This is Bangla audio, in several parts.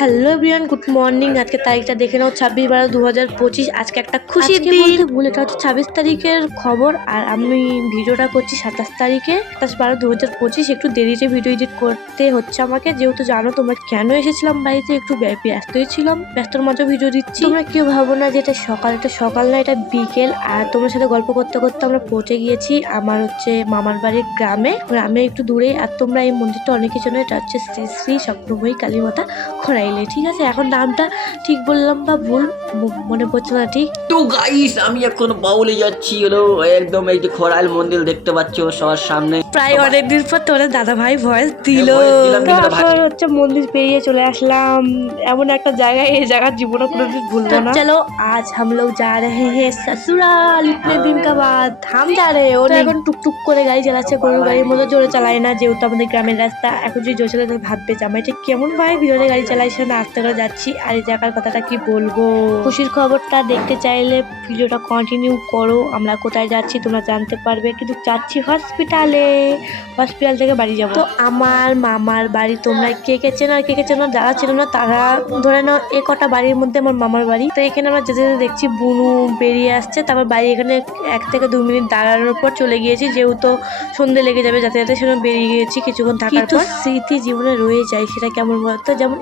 Hello everyone, good morning. আজকে তারিখটা দেখে নাও 26/12/2025। আজকে একটা খুশির দিন। ভুল, এটা হচ্ছে 26 তারিখের খবর আর আমি ভিডিওটা করছি 27 তারিখে 27/12/2025। একটু দেরিতে ভিডিও এডিট করতে হচ্ছে আমাকে, যেহেতু জানো তোমরা কেন এসেছিলাম বাড়িতে, একটু ব্যস্তই ছিলাম। ব্যস্তর মাঝে ভিডিও দিচ্ছি। তোমরা কেউ ভাবো না যে এটা সকাল, এটা সকাল না, এটা বিকেল। আর তোমার সাথে গল্প করতে করতে আমরা পৌঁছে গিয়েছি আমার হচ্ছে মামার বাড়ির গ্রামে একটু দূরে। আর তোমরা এই মন্দিরটা অনেকে জানো, এটা হচ্ছে শ্রী শ্রী স্বপ্নময়ী কালীমাতা খড়াইলে। ঠিক আছে, এখন নামটা ঠিক বললাম বা ভুল মনে পড়ছে না ঠিক। তো গাইস, আমি এখন বাউলে যাচ্ছি হলো একদম এই যে খড়াইল মন্দির দেখতে পাচ্ছ সবার সামনে। প্রায় অনেকদিন পর তোমাদের দাদা ভাই ভয়েস দিল। হচ্ছে মন্দির পেরিয়ে চলে আসলাম এমন একটা জায়গায়, এই জায়গার জীবনে কোনোদিন ভুলবো না। চলো আজ हम लोग जा रहे हैं ससुराल, इतने दिन का बाद हम जा रहे हैं। ওরা এখন টুকটুক করে গাড়ি চালাচ্ছে, গরুর গাড়ির মতো জোরে চালায় না, যেহেতু আমাদের গ্রামের রাস্তা। এখন যদি জোরে চালায় তাহলে ভাববে জামাইটা কেমন ভাই ভিতরে গাড়ি চালাইছে না, আস্তে করে যাচ্ছি। আর এই জায়গার কথাটা কি বলবো, খুশির খবরটা দেখতে চাইলে ভিডিওটা কন্টিনিউ করো। আমরা কোথায় যাচ্ছি তোমরা জানতে পারবে, কিন্তু যাচ্ছি হসপিটাল থেকে বাড়ি যাবো। তো আমার মামার বাড়ি তোমরা কে কে চেনো আর কে কে চেনো, যারা চেনো না তারা ধরে নাও এ কটা বাড়ির মধ্যে আমার মামার বাড়ি। তো এখানে আমরা যেতে যেতে দেখছি বুনু বেরিয়ে আসছে, তারপর বাড়ি এখানে 1 থেকে 2 মিনিট দাঁড়ানোর পর চলে গিয়েছি, যেহেতু সন্ধ্যে লেগে যাবে যাতে যাতে সেখানে বেরিয়ে গিয়েছি কিছুক্ষণ থাকার পর। স্মৃতি জীবনে রয়ে যায়, সেটা কেমন বলতো, যেমন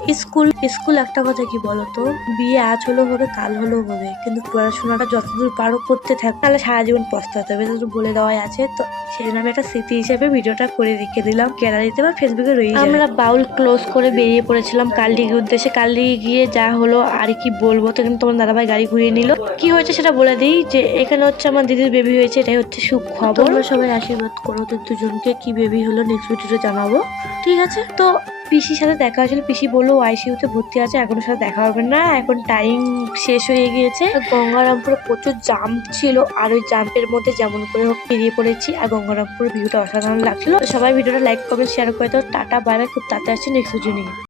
স্কুল একটা কথা কি বলতো, বিয়ে আজ হলেও হবে কাল হলেও হবে, কিন্তু পড়াশোনাটা যতদূর পারো করতে থাক, তাহলে সারা জীবন পস্তাতে হবে, তো বলে দেওয়াই আছে। তো সেই জন্য আমি একটা স্মৃতি হিসেবে ভিডিওটা করে রেখে দিলাম, গ্যালারিতে বা ফেসবুকে রয়ে যাবে। আমরা বাউল ক্লোজ করে বেরিয়ে পড়েছিলাম কালদিঘির উদ্দেশ্যে। কালদিঘি গিয়ে যা হলো আর কি বলবো, তো এখানে তোমার দাদাভাই গাড়ি ঘুরিয়ে নিল। কি হয়েছে সেটা বলে দিই, যে এখানে হচ্ছে আমার দিদির বেবি হয়েছে, এটাই হচ্ছে সুখবর। তোমরা সবাই আশীর্বাদ করো ওদের দুজনকে, কি বেবি হলো নেক্সট ভিডিওতে জানাবো, ঠিক আছে? তো পিসির সাথে দেখা হয়েছিল, পিসি বললো আইসিইউতে ভর্তি আছে, এখনো সাথে দেখা হবে না, এখন টাইম শেষ হয়ে গিয়েছে। গঙ্গারামপুরে প্রচুর জাম ছিল, আর ওই জাম্পের মধ্যে যেমন করে হোক বেরিয়ে পড়েছি। আর গঙ্গারামপুরের ভিউটা অসাধারণ লাগছিল। সবাই ভিডিওটা লাইক কমেন্ট শেয়ার করে দাও। টাটা বাই বাই, খুব তাড়াতাড়ি আসছি নেক্সট ভিডিও নিয়ে।